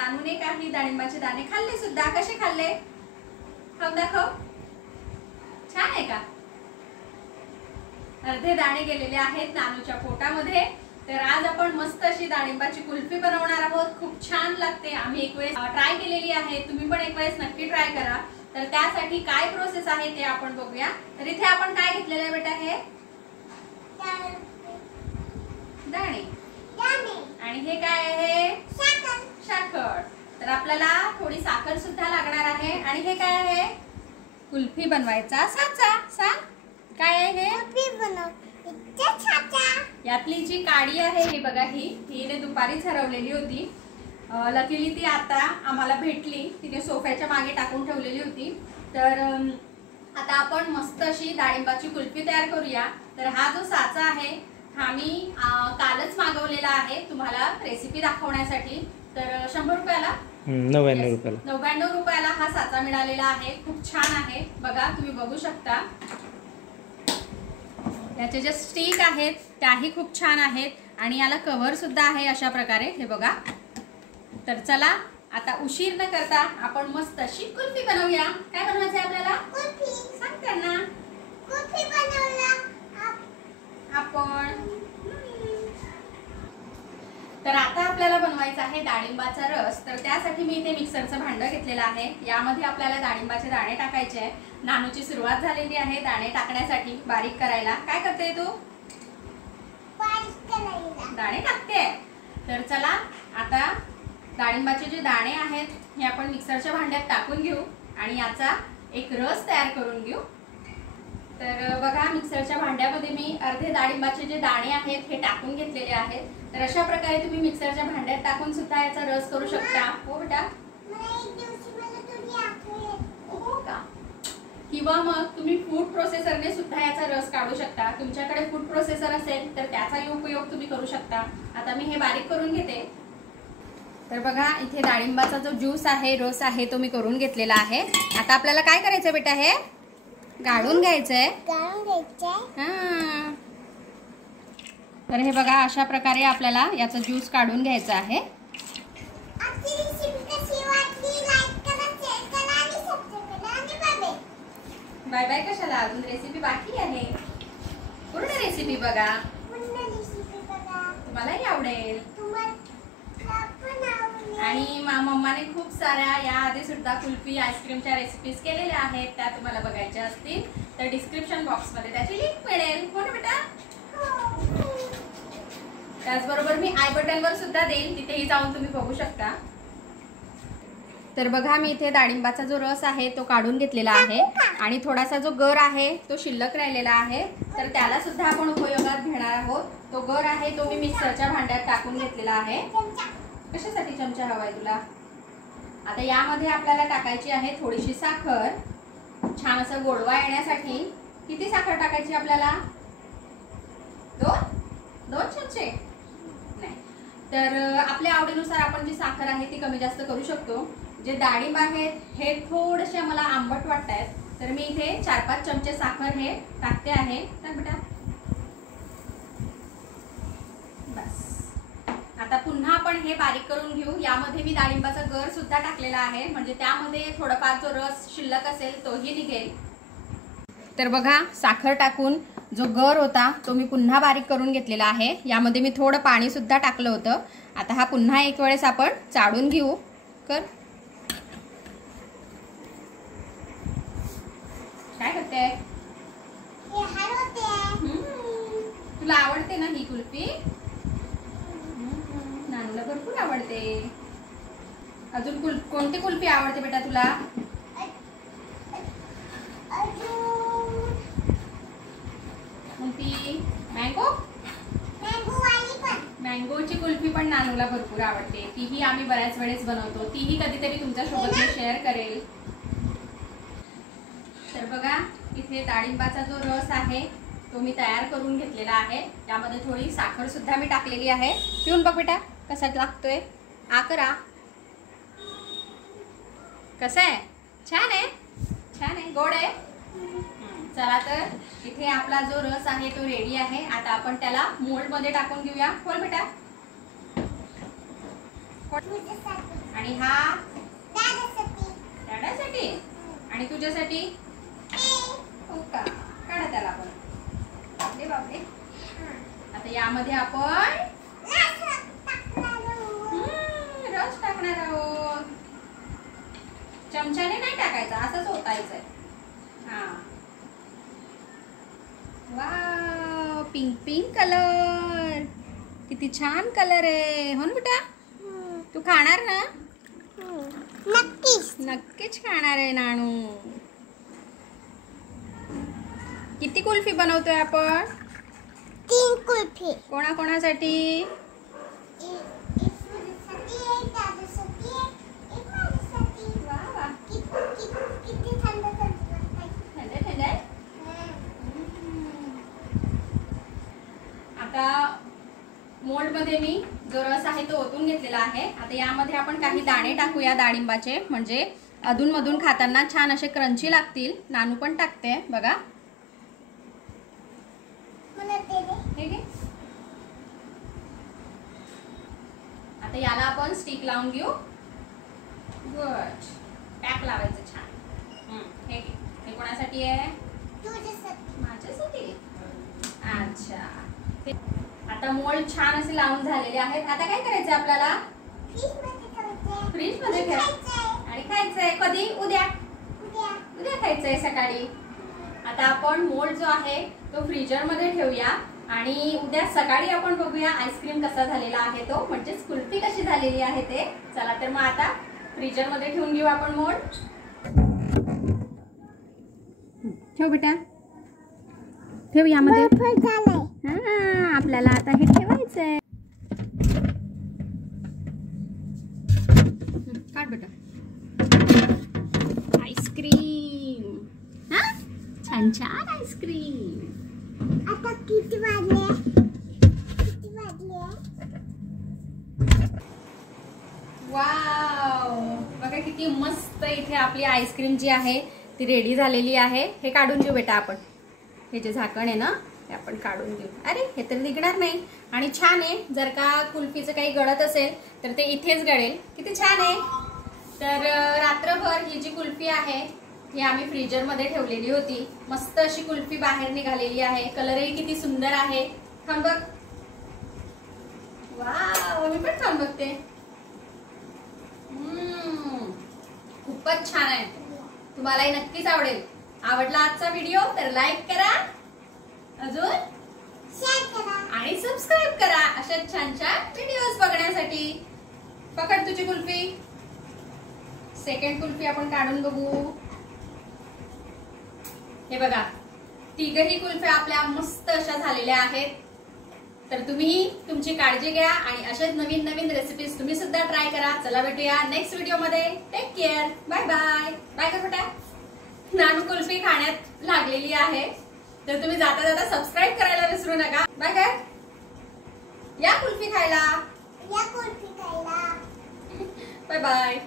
नानूने काही डाळिंबाचे दाणे खाल्ले सुद्धा. कसे खाल्ले? खाऊन दाखव. छान आहे का? अर्धे दाणे गेलेले आहेत नानूच्या पोटामध्ये. तर आज आपण मस्त अशी डाळिंबाची कुल्फी बनवणार आहोत. खूप छान लागते. आम्ही एक वेळेस ट्राय केलेली आहे, तुम्ही पण एक वेळेस नक्की ट्राय करा. तर त्यासाठी काय प्रोसेस आहे ते आपण बघूया. तर इथे आपण काय घेतलेलं आहे बेटा? हे दाणे आणि हे काय आहे? साखर. तर आपल्याला थोडी साखर सुद्धा लागणार आहे. आणि हे काय आहे? कुल्फी बनवायचा साचा. सांग काय आहे हे? यातली जी काडी आहे हे बघा, हिने दुपारीच हरवलेली होती. लकीली ती आता आम्हाला भेटली. तिने सोफ्याच्या मागे टाकून ठेवलेली होती. तर आता आपण मस्त अशी डाळिंबाची कुल्फी तयार करूया. तर हा जो साचा आहे हा मी कालच मागवलेला आहे तुम्हाला रेसिपी दाखवण्यासाठी. तर 100 रुपयाला 99 रुपयाला हा साचा मिळालेला आहे. खूप छान आहे बघा, तुम्ही बघू शकता. याचे जे स्टिक आहेत त्याही खूप छान आहेत आणि याला कव्हर सुद्धा आहे अशा प्रकारे, हे बघा. तर चला आता उशीर न करता आपण मस्त अशी कुल्फी बनवूया. काय बनवायचं आहे आपल्याला? कुल्फी. सांग त्यांना. कुल्फी बनवूया आपण. तर आता आपल्याला बनवायचा आहे डाळिंबाचा रस. तर त्यासाठी मी इथे मिक्सरचं भांडं घेतलेलं आहे. यामध्ये आपल्याला डाळिंबाचे दाणे टाकायचे आहे. नानूची सुरुवात झालेली आहे दाणे टाकण्यासाठी, बारीक करायला. काय करते तू? दाणे टाकते. तर चला आता डाळिंबाचे जे दाणे आहेत हे आपण मिक्सरच्या भांड्यात टाकून घेऊ आणि याचा एक रस तयार करून घेऊ. तर बघा, मिक्सरच्या भांड्यामध्ये मी अर्धे डाळिंबाचे जे दाणे आहेत हे टाकून घेतलेले आहेत. तर अशा प्रकारे तुम्ही मिक्सरच्या भांड्यात टाकून सुद्धा याचा रस करू शकता. हो बेटा? हो का? किंवा मग तुम्ही फूड प्रोसेसरने सुद्धा याचा रस काढू शकता. तुमच्याकडे फूड प्रोसेसर असेल तर त्याचा उपयोग तुम्ही करू शकता. आता मी हे बारीक करून घेते. तर बघा, इथे डाळिंबाचा जो ज्यूस आहे, रस आहे, तो मी करून घेतलेला आहे. आता आपल्याला काय करायचं बेटा? हे गाळून घ्यायचंय. हा. तर हे बघा, अशा प्रकारे आपल्याला याचा ज्यूस काढून घ्यायचा आहे. बाय बाय कशाला? अजून रेसिपी बाकी आहे. पूर्ण रेसिपी बघा, तुम्हालाही आवडेल. आणि मम्माने खूप साऱ्या या आधी सुद्धा कुल्फी आईस्क्रीमच्या रेसिपीज केलेल्या आहेत. त्या तुम्हाला बघायच्या असतील तर डिस्क्रिप्शन बॉक्स मध्ये त्याची लिंक मिळेल. हो ना बेटा? त्याचबरोबर मी आय बटनवर सुद्धा देईल, तिथेही जाऊन तुम्ही बघू शकता. तर बघा, मी इथे डाळिंबाचा जो रस आहे तो काढून घेतलेला आहे आणि थोडासा जो गर आहे तो शिल्लक राहिलेला आहे. तर त्याला सुद्धा आपण उपयोगात घेणार आहोत. तो गर आहे तो मी मिक्सरच्या भांड्यात टाकून घेतलेला आहे. कशासाठी चमचा हवाय तुला? आता यामध्ये आपल्याला टाकायची आहे थोडीशी साखर, छान असं गोडवा येण्यासाठी. किती साखर टाकायची आपल्याला? 2 चमचे? नाही, तर आपल्या आवडीनुसार आपण जी साखर आहे ती कमी जास्त करू शकतो. जे डाळिंब आहेत हे थोडेसे मला आंबट वाटतात, तर मी इथे 4-5 चमचे साखर हे टाकते आहे. तर बेटा बस. आता पुन्हा आपण हे बारीक करून घेऊ. यामध्ये मी डाळिंबाचा गर सुद्धा टाकलेला आहे, म्हणजे त्यामध्ये थोडाफार जो रस शिल्लक असेल तोही निघेल. तर बघा, साखर टाकून जो गर होता तो मी पुन्हा बारीक करून घेतलेला आहे. यामध्ये मी थोडं पाणी सुद्धा टाकलं होतं. आता हा पुन्हा एक वेळेस आपण चाळून घेऊ. कर. काय करते? तुला आवडते ना ही कुल्फी? नानूला भरपूर आवडते. अजून कोणती कुल्फी आवडते बेटा तुला? कोणती? मँगोची कुल्फी पण नानूला भरपूर आवडते. तीही आम्ही बऱ्याच वेळेस बनवतो. तीही कधीतरी तुमच्यासोबत मी शेअर करेल. तर बघा, इथे डाळिंबाचा जो रस आहे तो मी तयार करून घेतलेला आहे. त्यामध्ये थोडी साखर सुद्धा मी टाकलेली आहे. पिऊन बघ बेटा कसा लागतोय. आ करा. कसं आहे? छान आहे? छान आहे? गोड आहे? चला, तर इथे आपला जो रस आहे तो रेडी आहे. आता आपण त्याला मोल्ड मध्ये टाकून घेऊया. खोल बेटा. आणि हा दादासाठी आणि तुझ्यासाठी हो का? काढा त्याला आपण. बापरे बापरे. आता यामध्ये आपण रस टाकणार आहोत. चमच्याने नाही टाकायचा, असंच ओतायचंय. हा वाव, पिंक पिंक कलर, किती छान कलर आहे हो ना बेटा. तू खाणार ना? नक्कीच नक्कीच खाणार आहे नानू. किती कुल्फी बनवतोय आपण? 3 कुल्फी. कोणाकोणासाठी? आता मोल्ड मध्ये मी जो रस आहे तो ओतून घेतलेला आहे. आता यामध्ये आपण काही दाणे टाकूया डाळिंबाचे, म्हणजे अधून मधून खाताना छान असे क्रंची लागतील. नानू पण टाकते बघा. ठीक आहे. आता याला आपण स्टिक लावून घेऊ. गुड. पॅक लावायचं छान. हे कोणासाठी आहे? माझ्यासाठी. अच्छा. आता मोल्ड छान असे लावून झालेले आहेत. आता काय करायचं आपल्याला? फ्रीज मध्ये ठेवायचं आणि खायचंय. कधी? उद्या. उद्या खायचंय सकाळी. आता आपण मोल्ड जो आहे तो फ्रीजर मध्ये ठेवूया आणि उद्या सकाळी आपण बघूया आईस्क्रीम कसा झालेला आहे तो, म्हणजे कुल्फी कशी झालेली आहे ते. चला तर मग आता फ्रीजर मध्ये ठेवून घेऊ आपण मोल्ड. ठेव बेटा, ठेव यामध्ये. हा, आपल्याला आता हे ठेवायचंय. काढ बेटा. आईस्क्रीम. हा, छान छान आईस्क्रीम. आता किती वाजले? वाव, बघा किती मस्त इथे आपली आईस्क्रीम जी आहे ती रेडी झालेली आहे. हे काढून घेऊ बेटा आपण. हे जे झाकण आहे ना ते आपण काढून घेऊ. अरे हे तर निघणार नाही. आणि छान आहे. जर का कुल्फीचं काही गळत असेल तर ते इथेच गळेल. किती छान आहे. तर रात्रभर ही जी कुल्फी आहे ही आम्ही फ्रीजर मध्ये ठेवलेली होती. मस्त अशी कुल्फी बाहेर निघालेली आहे. कलरही किती सुंदर आहे. खाऊन बघ. वाव, मी पण खाऊन बघते. खूपच छान आहे. तुम्हालाही नक्कीच आवडेल. आवडला आजचा व्हिडिओ तर लाईक करा, अजून शेअर करा आणि सबस्क्राईब करा अशा छान छान व्हिडिओज बघण्यासाठी. पकड तुझी कुल्फी. सेकंड कुल्फी आपण काढून बघू. हे बघा, तिघही कुल्फ्या आपल्या मस्त अशा झालेल्या आहेत. तर तुम्ही तुमची काळजी घ्या आणि अशाच नवीन नवीन रेसिपीज तुम्ही सुद्धा ट्राय करा. चला भेटूया नेक्स्ट व्हिडिओ मध्ये. Take care. Bye bye. Bye कर बेटा. नानू कुल्फी खाण्यात लागलेली आहे तर तुम्ही जाता जाता सबस्क्राईब करायला विसरू नका. बाय कर. या कुल्फी खायला. या कुल्फी खायला. Bye bye.